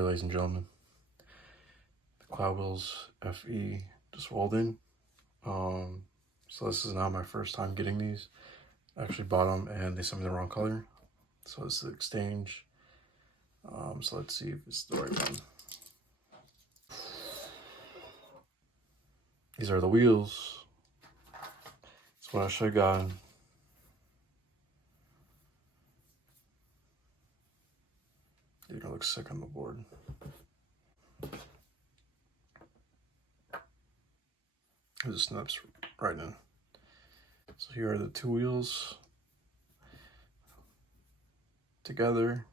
Alright, ladies and gentlemen, the cloud wheels FE just rolled in. So this is not my first time getting these. I actually bought them and they sent me the wrong color. So this is the exchange. So let's see if it's the right one. These are the wheels. That's what I should have gotten. They're gonna look sick on the board. It snaps right in. So here are the two wheels together.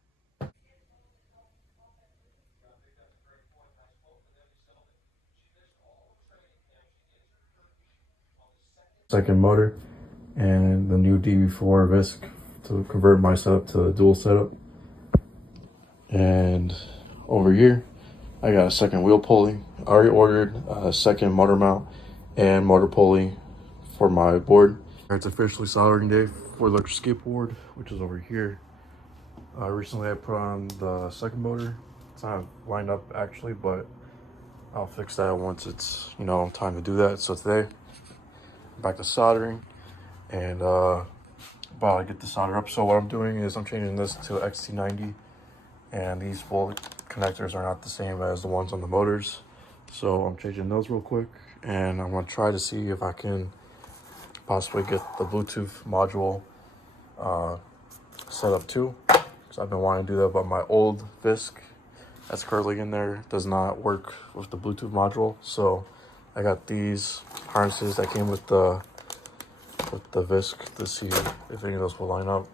Second motor and the new DB4 Visc to convert my setup to a dual setup. And over here, I got a second wheel pulley. I already ordered a second motor mount and motor pulley for my board. It's officially soldering day for the electric skateboard, which is over here. Recently I put on the second motor. It's not lined up actually, but I'll fix that once it's, time to do that. So today, back to soldering and about to get the solder up. So what I'm doing is I'm changing this to XT90, and these full connectors are not the same as the ones on the motors. So I'm changing those real quick, and I'm gonna try to see if I can possibly get the Bluetooth module set up too, because I've been wanting to do that, but my old Visc that's currently in there does not work with the Bluetooth module. So I got these harnesses that came with the Visc to see if any of those will line up.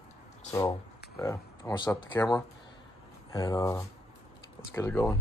So yeah, I'm gonna set up the camera and let's get it going.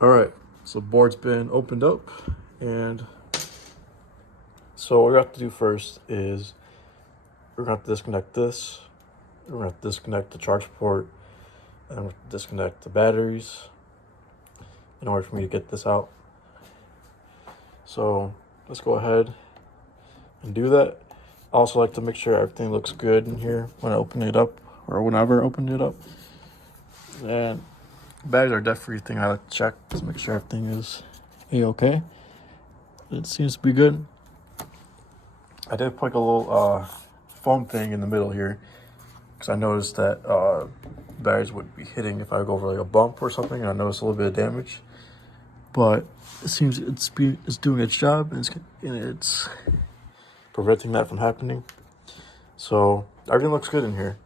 All right, so board's been opened up, and so what we have to do first is we're going to disconnect this. We're going to disconnect the charge port, and disconnect the batteries in order for me to get this out. So let's go ahead and do that. I also like to make sure everything looks good in here when I open it up, or whenever I open it up. And bags are definitely thing I like to check to make sure everything is a-okay. It seems to be good. I did put a little foam thing in the middle here because I noticed that bags would be hitting if I go over like a bump or something, and I noticed a little bit of damage. But it seems it's doing its job, and it's preventing that from happening. So everything looks good in here.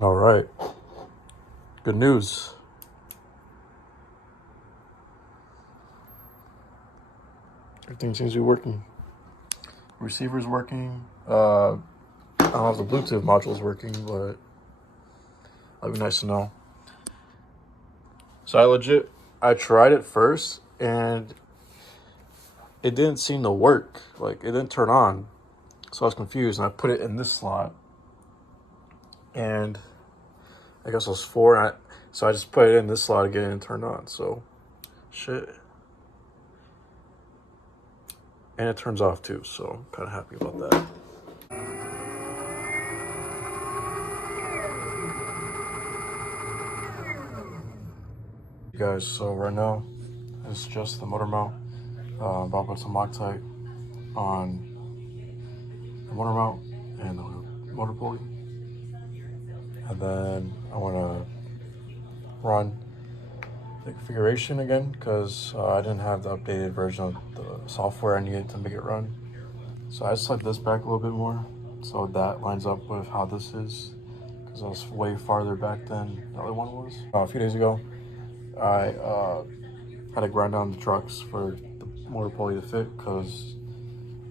All right, good news. Everything seems to be working. Receiver's working. I don't have the Bluetooth modules working, but that'd be nice to know. So I tried it first and it didn't seem to work. Like, it didn't turn on. So I was confused, and I put it in this slot. And I guess it was 4. So I just put it in this slot again and turned on. So, shit. And it turns off too, so I'm kind of happy about that. Guys, so right now it's just the motor mount. I'm about to put some Loctite on the motor mount and the motor pulley, and then I want to run the configuration again because I didn't have the updated version of the software I needed to make it run. So I set this back a little bit more so that lines up with how this is, because I was way farther back than the other one was. A few days ago, I had to grind down the trucks for the motor pulley to fit because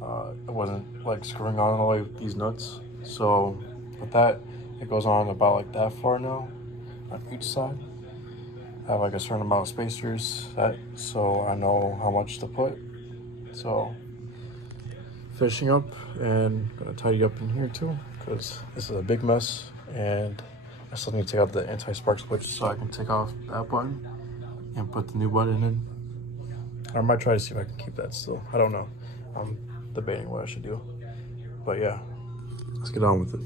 it wasn't like screwing on all of these nuts. So with that, it goes on about like that far now on each side. I have like a certain amount of spacers set, so I know how much to put. So finishing up and gonna tidy up in here too, because this is a big mess, and I still need to take out the anti-spark switch so I can take off that button and put the new button in. I might try to see if I can keep that still. I don't know. I'm debating what I should do. But yeah, let's get on with it.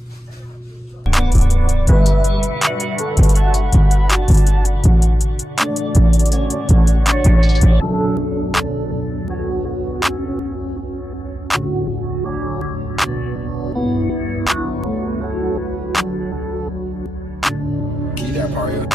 Keep that part here.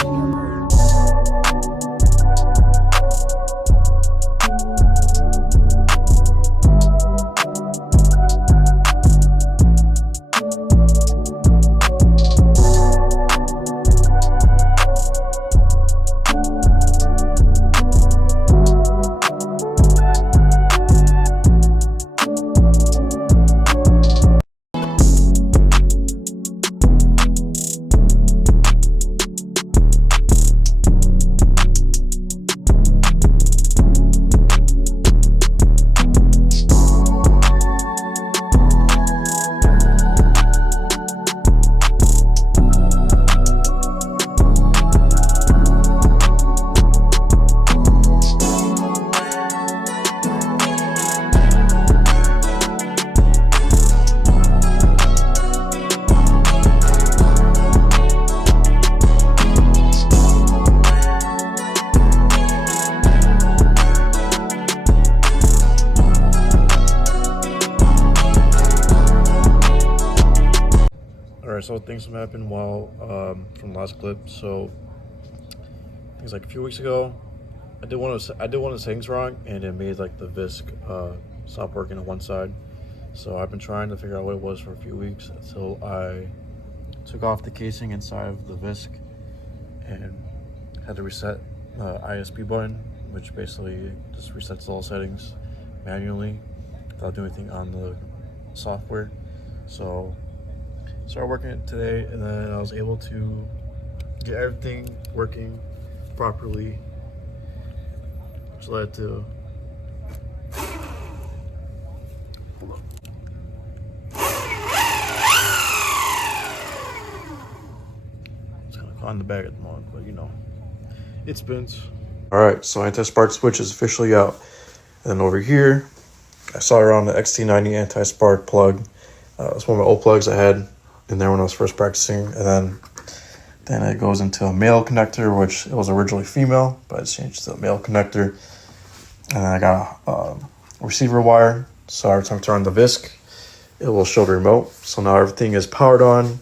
Alright, so things have happened from last clip. So things like a few weeks ago, I did one of the settings wrong, and it made like the visc stop working on one side. So I've been trying to figure out what it was for a few weeks until I took off the casing inside of the visc and had to reset the ISP button, which basically just resets all settings manually without doing anything on the software. So started working it today, and then I was able to get everything working properly, which led to it's kind of on the bag at the moment, but you know, it spins. All right, so anti-spark switch is officially out. And then over here, I saw around the XT90 anti-spark plug. It's one of my old plugs I had in there when I was first practicing. And then it goes into a male connector, which it was originally female, but I changed to a male connector. And I got a receiver wire, so every time I turn on the visc, it will show the remote. So now everything is powered on.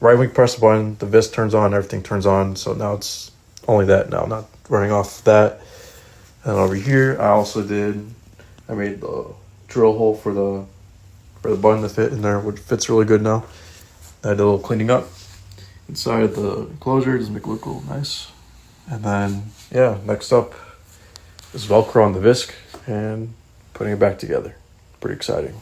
Right when you press the button, the visc turns on, everything turns on. So now it's only that now, not running off that. And over here, I made the drill hole for the button to fit in there, which fits really good now. I did a little cleaning up inside the enclosure, just make it look real nice. And then, yeah, next up is Velcro on the visc and putting it back together. Pretty exciting.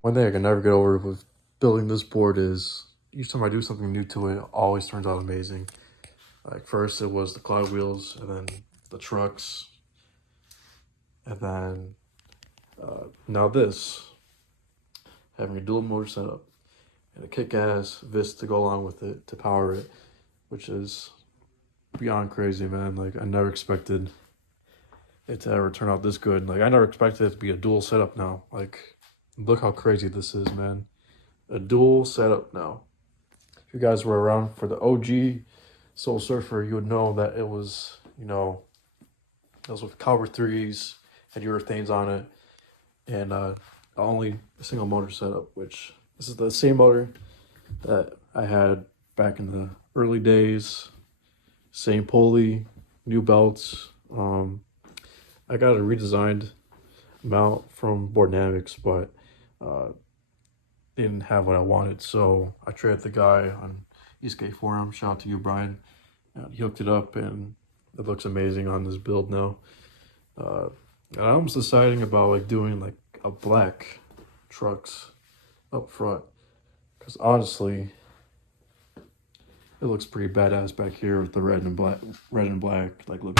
One thing I can never get over with building this board is each time I do something new to it, it always turns out amazing. Like first it was the cloud wheels, and then the trucks, and then now this, having a dual motor setup and a kick-ass visc to go along with it to power it, which is beyond crazy, man. Like I never expected it to ever turn out this good. Like I never expected it to be a dual setup now. Like look how crazy this is, man. A dual setup now. If you guys were around for the OG Soul Surfer, you would know that it was, you know, it was with caliber 3s, had urethanes on it, and only a single motor setup, which this is the same motor that I had back in the early days. Same pulley, new belts. I got a redesigned mount from Boardnamics, but didn't have what I wanted, so I traded the guy on Eastgate Forum. Shout out to you, Brian. He hooked it up, and it looks amazing on this build now. And I'm almost deciding about like doing like a black trucks up front, because honestly, it looks pretty badass back here with the red and black. Like look.